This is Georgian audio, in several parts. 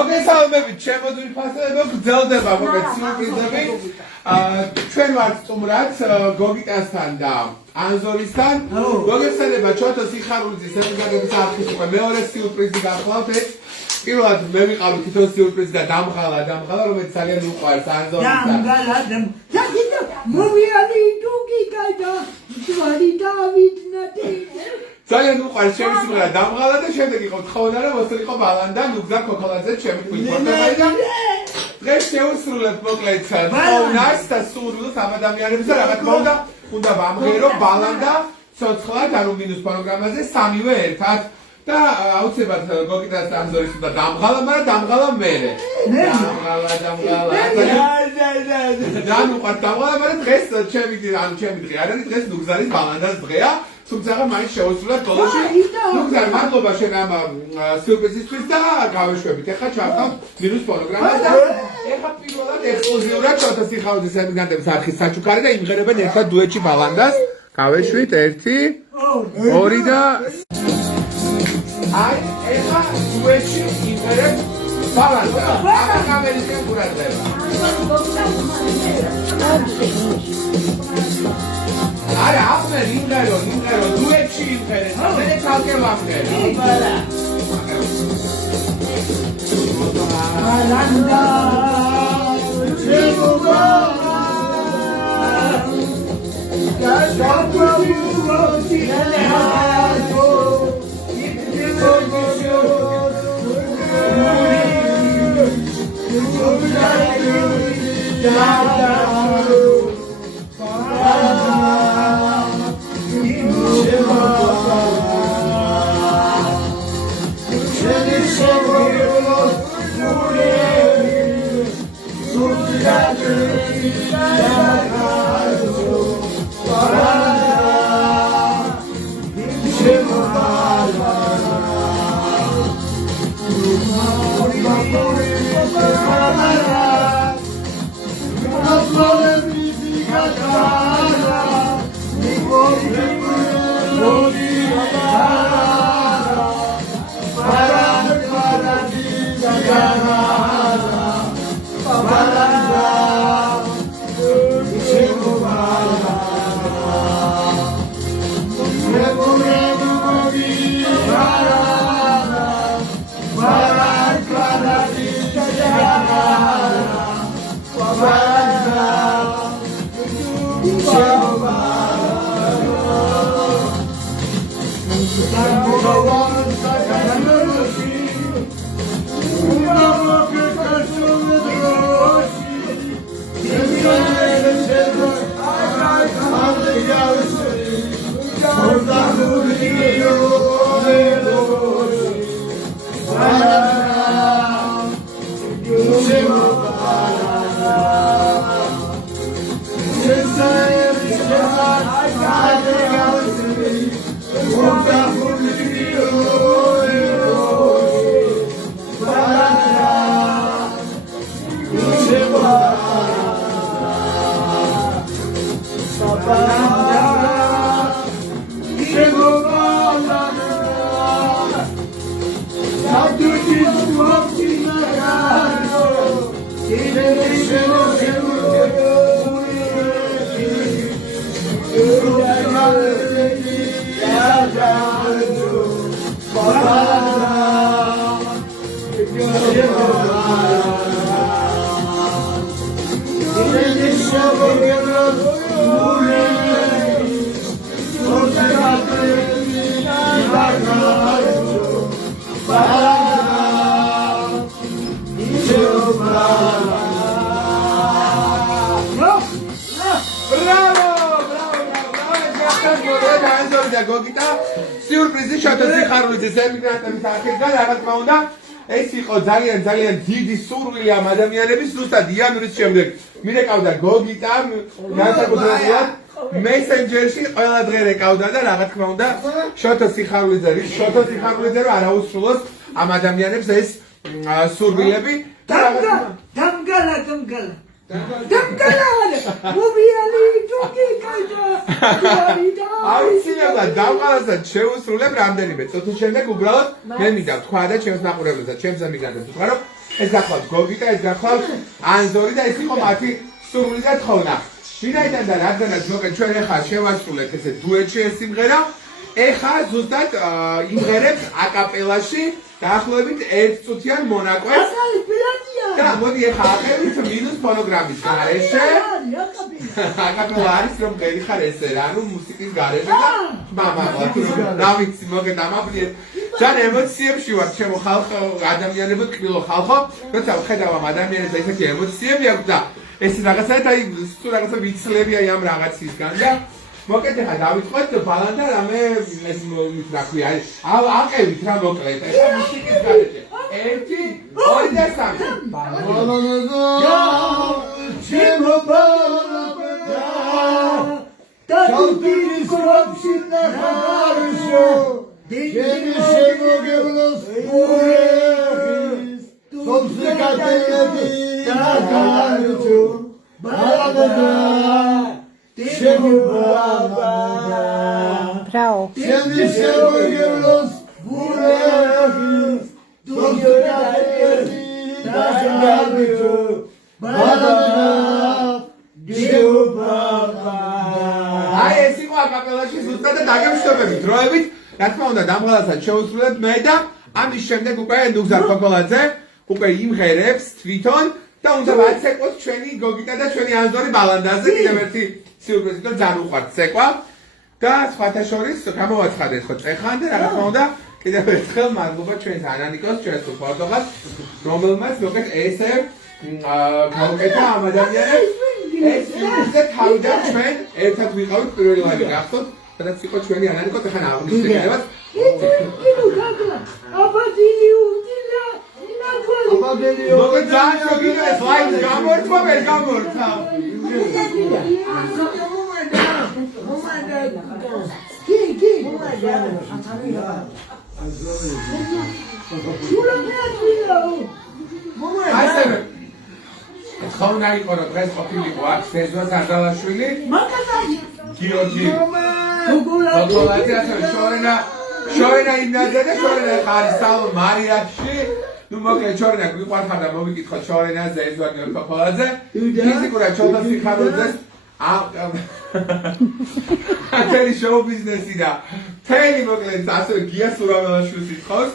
მოგესალმებით, ჩემოდური ფასელებო გრძელდება მოგეთ სიურპრიზები. ჩვენ ვართ სტუმრად გოგიტასთან და ანზორისთან. მოგესალმება ჩოთო სიხარულიძის ემიგრანტების არქის უკვე მეორე სიურპრიზი გახლავთ ეს. პირველად მე ვიყავი თვითონ სიურპრიზი და დამღალა, რომელიც ძალიან უყვარს ანზორისთან. და კიდევ მოვიალი გოგიტა და ჯვარი დავიძნათი. ძალიან უყვარს ჩემი სიმღერა დამღალა და შემდეგ იყო თხოვნა რომ მოსულიყო ბალანდა ნუგზა ქოქოლაძე ჩემი თქვი პორტოხალი და დღეს შევსრულებთ მოკლედ თოვნას და სურვილს ამ ადამიანებს და რაღაც მოვდა უნდა ვამღერო ბალანდა ცოცხლად ანუ მინუს პროგრამაზე სამივე ერთად და აუცილებლად გოგიტას ანზორის უნდა დამღალა მაგრამ დამღალა მერე დამღალა ძალიან უყვარს დამღალა მაგრამ დღეს ჩემი დღე არ არის დღეს ნუგზარის ბალანდას დღეა თუმცა მაინც შევსრულებთ ბოლოში. ნუგზარ, მადლობა შენ ამ სიურპრიზისთვის და გავეშვებით. ახლა ჩავთავთ მინუს ფონოგრამას და ახლა პირველად ექსკლუზიურად ჩავთავთ სიხარულიძის ემიგრანტების არქის საჩუქარი და იმღერებენ ერთად დუეტში ბალანდას. გავეშვით 1 2 და აი ახლა დუეტში იმღერებ ბალანდა. ახლა გამერისკენ გურადდება. არა, ახლა იმღერო, დუეტში იმღერეთ. მე თალკე ვამღერე. ბალანდა შემოგა გოგიტა სიურპრიზი ჩოთო სიხარულიძის ემიგრანტების არქისგან რა თქმა უნდა ეს იყო ძალიან დიდი სურვილი ამ ადამიანების ზუსტად იანვრის შემდეგ მირეკავდა გოგიტა განსაკუთრებულად მესენჯერში ყველა დღე რეკავდა და რა თქმა უნდა ჩოთო სიხარულიძე რომ არ აუსრულოს ამ ადამიანებს ეს სურვილები დამგალა მოვიალი გოგიტა აუცილებლად დამყარასაც შევუსრულებ რამდენიმე წუთის შემდეგ უბრალოდ მე მინდა თქვა და ჩემს მაყურებელს და ჩემს ემიგრანტებს ვთქვა რომ ეს გახლავთ გოგიტა, ეს გახლავთ ანზორი და ეს იყო მათი სურვილი და თხოვნა. ვინაიდან და რადგანაც მოკლედ ჩვენ ახლა შევასრულეთ ესე დუეტში ეს სიმღერა, ეხლა ზუსტად იმღერებს აკაპელაში დაახლოებით 1 წუთიან მონაკვეთს. და მოდი ეხლა აყევით მინუს ფონოგრამის გარეშე. აკაპელა არის რომ გერიხარ ესე რა, ანუ მუსიკის გარეშე და რა ვიცი, მოგეთ ამაფლიეთ. ძალიან ემოციებში ვარ, ჩემო ხალხო, ადამიანებო, ტკბილო ხალხო, როცა ვხედავ ამ ადამიანებს და ისეთი ემოციები აქვს და ეს რაღაცა და თუ რაღაცა ვიცლები აი ამ რაღაცისგან და მოკეთ ახლა დავიწყოთ ბალანდა რამე ეს რა ქვია აყევით რა მოკლედ ეს მუსიკის გარეშე 1 2 და 3 ბალანდა ჩემო ბალანდა Tanti sopsina harso, deni sevogevlos ureis, somsekateli tatarjo, balada, temu balada. Bravo. Deni sevogevlos ureis, somsekateli tatarjo, balada, temu balada. აი ეს იყო აკაპელაში ზუსტად და დაგემშვიდობებით დროებით, რა თქმა უნდა დამღალასაც შევუსრულებთ მე და ამის შემდეგ უკვე ნუგზარ კოკოლაძე უკვე იმღერებს თვითონ და უნდა ვაცეკვოთ ჩვენი გოგიტა და ჩვენი ანზორი ბალანდაზე კიდევ ერთი სიურპრიზი და ძალიან უყვართ ცეკვა და სხვათა შორის გამოვაცხადეთ ხო წეხან და რა თქმა უნდა კიდევ ერთხელ მადლობა ჩვენს ანანიკოს ჩვენს უყვარდაღას რომელმაც მოკლედ ესე გავუკეთა ამ ადამიანებს ეს ისე თავიდან ჩვენ ერთად ვიყავით პირველი ლაივი გახსოვთ სადაც იყო ჩვენი ანანიკო ეხლა აღნიშნებად მოკლედ ძალიან შეგიძლია ეს ლაივი გამორთვა ვერ გამორთა ხაუნა იყო რომ დღეს ყოფილიყო აქ სეზონ ზარდალაშვილი გიორგი კოკოლაძე შორენა იმნაძე და შორენა ხარი სალო მარიაში ნუ მოკლედ შორენა გვიყვარხარ და მოვიკითხოთ შორენაზე ედვარდ კოკოლაძე ფიზიკურად ჩოთა სიხაროძეს ათელი შოუ ბიზნესი და თელი მოკლედ ასევე გია სურაველაშვილს ითხოვს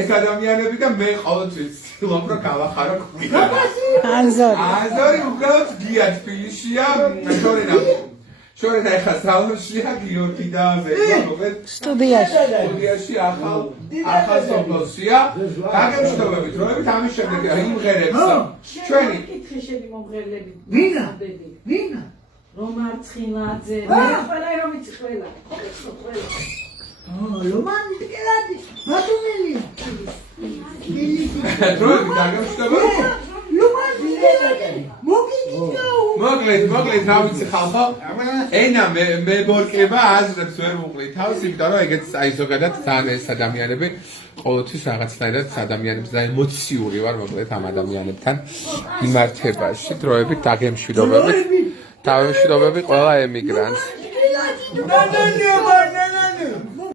ეს ადამიანები და მე ყოველთვის ვცდილობ რომ გავახარო კვირა. ანზორი უბრალოდ გია თბილისშია, შორენა ეხლა სალონშია, გიორგი და ზედა მოკლედ სტუდიაში ახალ სოფლოსია. გაგემშვიდობებით, რომლებიც ამის შემდეგ იმღერებს ჩვენი კითხიშები მომღერლები. ვინა? რომარცხინაძე, მე ყველა რომ იცი ყველა. ყველა. Romantikelaდი, ბატონელია. დროებით გაგემშვიდობებით. მოკლედ რა ვიცი ხალხო ენა მე ბორკება აზრებს ვერ უყრი თავს იმიტომ რომ ეგეც აი ზოგადად ძალიან ეს ადამიანები ყოველთვის რაღაცნაირად ადამიანებს და ემოციური ვარ მოკლედ ამ ადამიანებთან მიმართებაში დროებით დაგემშვიდობებით ყველა ემიგრანტს